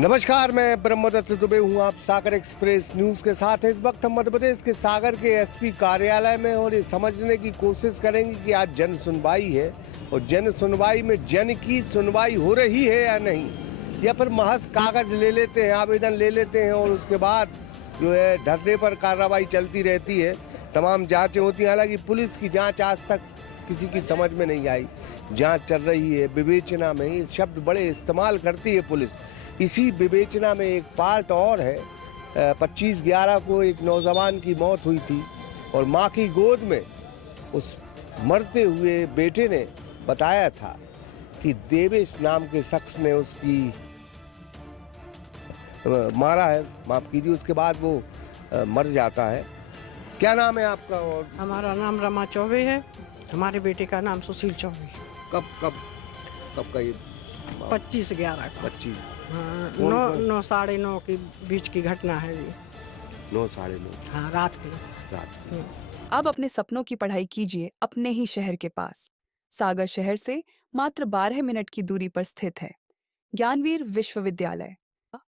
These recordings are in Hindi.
नमस्कार, मैं ब्रह्मदत्त दुबे हूँ। आप सागर एक्सप्रेस न्यूज़ के साथ हैं। इस वक्त हम मध्य प्रदेश के सागर के एसपी कार्यालय में और ये समझने की कोशिश करेंगे कि आज जन सुनवाई है और जन सुनवाई में जन की सुनवाई हो रही है या नहीं, या फिर महज कागज ले लेते हैं, आवेदन ले लेते हैं और उसके बाद जो है धरने पर कार्रवाई चलती रहती है। तमाम जाँचें होती हैं। हालांकि पुलिस की जाँच आज तक किसी की समझ में नहीं आई। जाँच चल रही है, विवेचना में, ये शब्द बड़े इस्तेमाल करती है पुलिस। इसी विवेचना में एक पार्ट और है। 25/11 को एक नौजवान की मौत हुई थी और मां की गोद में उस मरते हुए बेटे ने बताया था कि देवेश नाम के शख्स ने उसकी मारा है, माफ कीजिए। उसके बाद वो मर जाता है। क्या नाम है आपका? और हमारा नाम रमा चौबे है, हमारे बेटे का नाम सुशील चौबे। कब का ये? 25/11 का। 25 हाँ, कौन- 9 साढ़े 9 के बीच की घटना है ये। 9 साढ़े 9 हाँ, रात की। रात। अब अपने सपनों की पढ़ाई कीजिए अपने ही शहर के पास। सागर शहर से मात्र 12 मिनट की दूरी पर स्थित है ज्ञानवीर विश्वविद्यालय।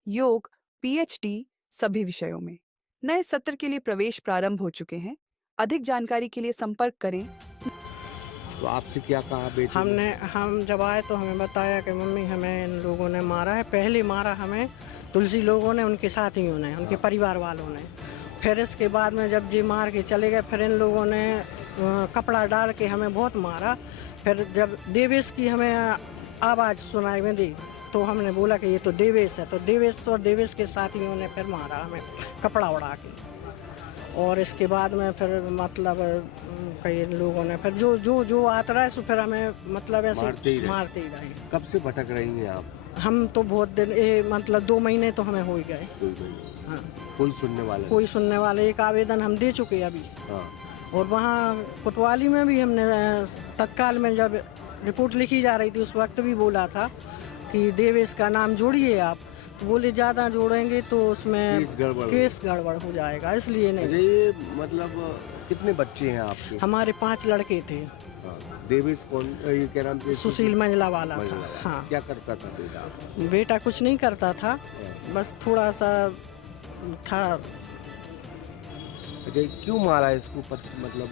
योग, PhD सभी विषयों में। नए सत्र के लिए प्रवेश प्रारंभ हो चुके हैं। अधिक जानकारी के लिए संपर्क करें। तो आपसे क्या कहा बेटे ने? हम जब आए तो हमें बताया कि मम्मी हमें इन लोगों ने मारा है। पहले मारा हमें तुलसी लोगों ने, उनके साथियों ने, उनके परिवार वालों ने। फिर इसके बाद में जब जी मार के चले गए, फिर इन लोगों ने कपड़ा डाल के हमें बहुत मारा। फिर जब देवेश की हमें आवाज़ सुनाई में दी तो हमने बोला कि ये तो देवेश है। तो देवेश और देवेश के साथियों ने फिर मारा हमें कपड़ा उड़ा के। और इसके बाद में फिर मतलब कई लोगों ने फिर जो आता रहा है सो फिर हमें मतलब ऐसे मारते ही रहे। कब से भटक रही हैं आप? हम तो बहुत दिन मतलब 2 महीने तो हमें हो ही गए। हाँ, कोई सुनने वाले? एक आवेदन हम दे चुके अभी। हाँ। और वहाँ कोतवाली में भी हमने तत्काल में जब रिपोर्ट लिखी जा रही थी उस वक्त भी बोला था कि देवेश का नाम जोड़िए आप। तो बोले ज़्यादा जोड़ेंगे तो उसमें केस गड़बड़ हो जाएगा, इसलिए नहीं। ये मतलब कितने बच्चे हैं आपके? हमारे 5 लड़के थे। हाँ। देवेश कौन? ये क्या नाम? सुशील मंजला वाला था। हाँ। क्या करता था बेटा? बेटा कुछ नहीं करता था, बस थोड़ा सा था। अच्छा, क्यों मारा इसको? मतलब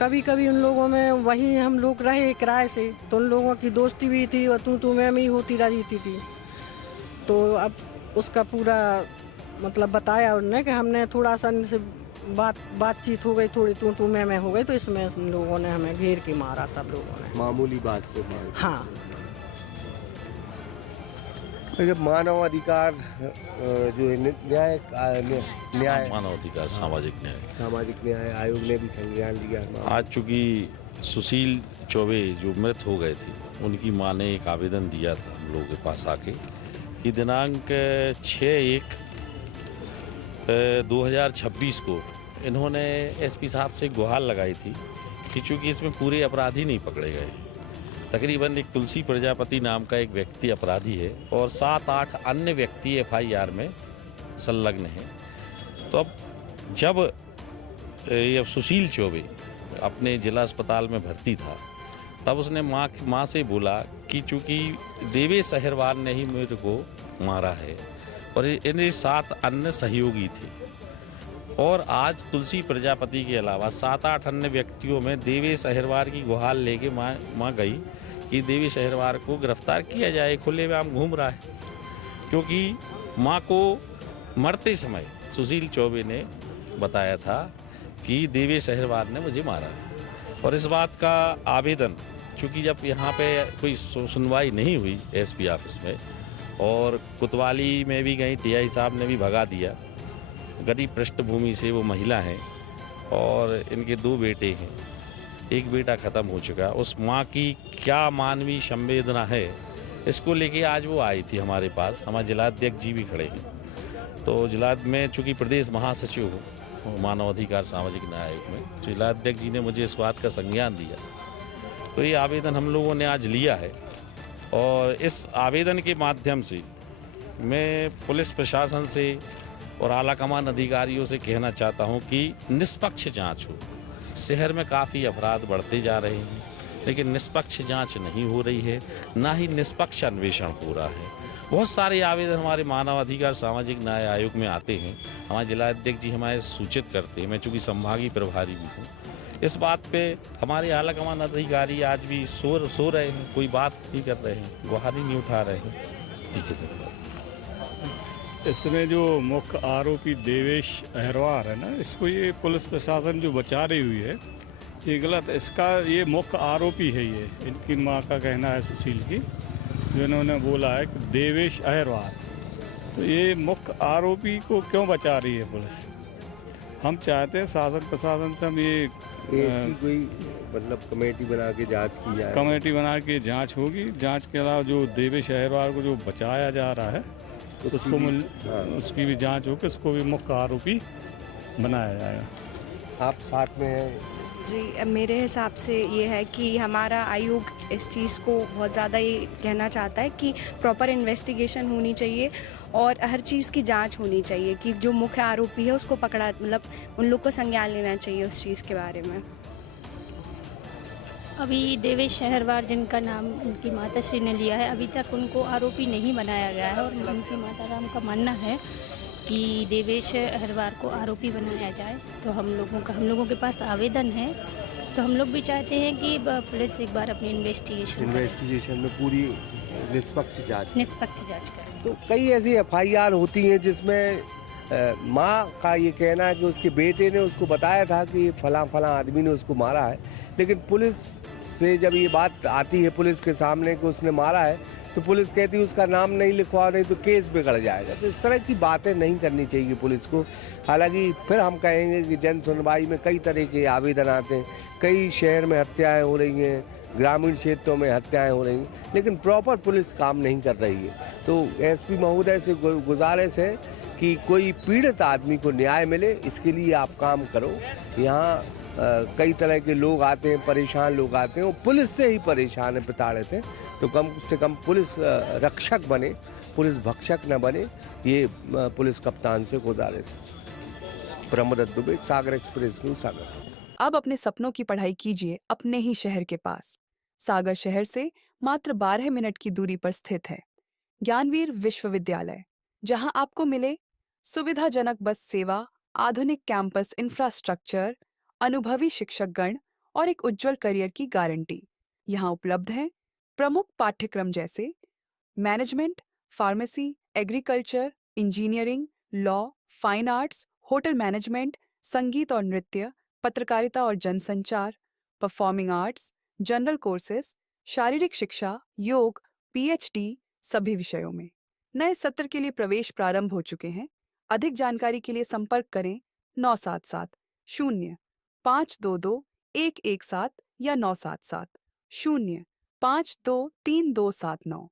कभी कभी उन लोगों में वही हम लोग रहे किराए से, तो उन लोगों की दोस्ती भी थी और तू मैं ही होती रहती थी। तो अब उसका पूरा मतलब बताया उन्होंने कि हमने थोड़ा सा इनसे बातचीत हो गई, थोड़ी तू मैं हो गई, तो इसमें इन लोगों ने हमें घेर के मारा, सब लोगों ने। मामूली बात पे मारा? हाँ। जब मानव अधिकार जो है न्याय मानव अधिकार सामाजिक न्याय आयोग ने भी संज्ञान लिया। आज चूंकि सुशील चौबे जो मृत हो गए थे, उनकी मां ने एक आवेदन दिया था हम लोगों के पास आके कि दिनांक 6/1/2026 को इन्होंने SP साहब से गुहार लगाई थी कि चूंकि इसमें पूरे अपराधी नहीं पकड़े गए, तकरीबन एक तुलसी प्रजापति नाम का एक व्यक्ति अपराधी है और 7-8 अन्य व्यक्ति FIR में संलग्न हैं। तो अब जब ये सुशील चौबे अपने जिला अस्पताल में भर्ती था, तब उसने माँ से बोला कि चूंकि देवेश अहिरवार ने ही मेरे को मारा है और इन्हें 7 अन्य सहयोगी थे। और आज तुलसी प्रजापति के अलावा 7-8 अन्य व्यक्तियों में देवेश अहिरवार की गुहार लेके माँ गई कि देवेश अहिरवार को गिरफ्तार किया जाए, खुले में आम घूम रहा है। क्योंकि माँ को मरते समय सुशील चौबे ने बताया था कि देवेश अहिरवार ने मुझे मारा है। और इस बात का आवेदन, चूँकि जब यहाँ पे कोई सुनवाई नहीं हुई SP ऑफिस में और कोतवाली में भी गई, TI साहब ने भी भगा दिया। गरीब पृष्ठभूमि से वो महिला हैं और इनके 2 बेटे हैं, एक बेटा ख़त्म हो चुका। उस माँ की क्या मानवीय संवेदना है, इसको लेके आज वो आई थी हमारे पास। हमारे जिलाध्यक्ष जी भी खड़े हैं। तो जिला में चूँकि प्रदेश महासचिव हूँ मानव अधिकार सामाजिक न्याय आयोग में, जिलाध्यक्ष जी ने मुझे इस बात का संज्ञान दिया। तो ये आवेदन हम लोगों ने आज लिया है और इस आवेदन के माध्यम से मैं पुलिस प्रशासन से और आलाकमान अधिकारियों से कहना चाहता हूं कि निष्पक्ष जांच हो। शहर में काफ़ी अपराध बढ़ते जा रहे हैं, लेकिन निष्पक्ष जांच नहीं हो रही है, ना ही निष्पक्ष अन्वेषण हो रहा है। बहुत सारे आवेदन हमारे मानव अधिकार सामाजिक न्याय आयोग में आते हैं। हमारे जिला अध्यक्ष जी हमारे सूचित करते हैं। मैं चूँकि संभागीय प्रभारी भी हूँ, इस बात पे हमारे आला कमान अधिकारी आज भी सो रहे हैं, कोई बात नहीं कर रहे हैं, गुहारी नहीं उठा रहे हैं। ठीक है, धन्यवाद। इसमें जो मुख्य आरोपी देवेश अहरवार है ना, इसको ये पुलिस प्रशासन जो बचा रही हुई है, ये गलत। इसका ये मुख्य आरोपी है। ये इनकी मां का कहना है, सुशील की, जो इन्होंने बोला है कि देवेश अहरवार, तो ये मुख्य आरोपी को क्यों बचा रही है पुलिस? हम चाहते हैं शासन प्रशासन से हम ये इसकी कोई मतलब कमेटी बना के जांच की जाए। कमेटी बना के जांच होगी। जांच के अलावा जो देवेश अहरवार को जो बचाया जा रहा है उसकी भी जांच होकर उसको भी मुख्य आरोपी बनाया जाएगा। आप साथ में हैं? जी, मेरे हिसाब से ये है कि हमारा आयोग इस चीज़ को बहुत ज़्यादा ये कहना चाहता है कि प्रॉपर इन्वेस्टिगेशन होनी चाहिए और हर चीज़ की जांच होनी चाहिए कि जो मुख्य आरोपी है उसको पकड़ा, मतलब उन लोग को संज्ञान लेना चाहिए उस चीज़ के बारे में। अभी देवेश शहरवार जिनका नाम उनकी माताश्री ने लिया है, अभी तक उनको आरोपी नहीं बनाया गया है और उनकी माता राम का मानना है कि देवेश अहरवार को आरोपी बनाया जाए। तो हम लोगों के पास आवेदन है, तो हम लोग भी चाहते हैं कि पुलिस एक बार अपनी इन्वेस्टिगेशन में पूरी निष्पक्ष जांच करे। तो कई ऐसी एफआईआर होती हैं जिसमें माँ का ये कहना है कि उसके बेटे ने उसको बताया था कि फलां आदमी ने उसको मारा है, लेकिन पुलिस से जब ये बात आती है पुलिस के सामने कि उसने मारा है, तो पुलिस कहती है उसका नाम नहीं लिखवा, नहीं तो केस बिगड़ जाएगा। तो इस तरह की बातें नहीं करनी चाहिए पुलिस को। हालांकि फिर हम कहेंगे कि जन सुनवाई में कई तरह के आवेदन आते हैं, कई शहर में हत्याएं हो रही हैं, ग्रामीण क्षेत्रों में हत्याएं हो रही हैं, लेकिन प्रॉपर पुलिस काम नहीं कर रही है। तो एसपी महोदय से गुजारिश है कि कोई पीड़ित आदमी को न्याय मिले, इसके लिए आप काम करो। यहाँ कई तरह के लोग आते हैं, परेशान लोग आते हैं, वो पुलिस से ही परेशान है, प्रताड़ित हैं। तो कम से कम पुलिस रक्षक बने, पुलिस भक्षक न बने, ये पुलिस कप्तान से गुजारिश है। ब्रह्मदत्त दुबे, सागर एक्सप्रेस न्यूज़, सागर। अब अपने सपनों की पढ़ाई कीजिए अपने ही शहर के पास। सागर शहर से मात्र 12 मिनट की दूरी पर स्थित है ज्ञानवीर विश्वविद्यालय, जहां आपको मिले सुविधाजनक बस सेवा, आधुनिक कैंपस इंफ्रास्ट्रक्चर, अनुभवी शिक्षकगण और एक उज्जवल करियर की गारंटी। यहाँ उपलब्ध है प्रमुख पाठ्यक्रम जैसे management, pharmacy, agriculture, engineering, law, fine arts, hotel management, संगीत और नृत्य, पत्रकारिता और जनसंचार, परफॉर्मिंग आर्ट्स, जनरल कोर्सेज, शारीरिक शिक्षा, योग, पीएचडी सभी विषयों में। नए सत्र के लिए प्रवेश प्रारंभ हो चुके हैं। अधिक जानकारी के लिए संपर्क करें 977 0 522 117 या 977 0 523 279।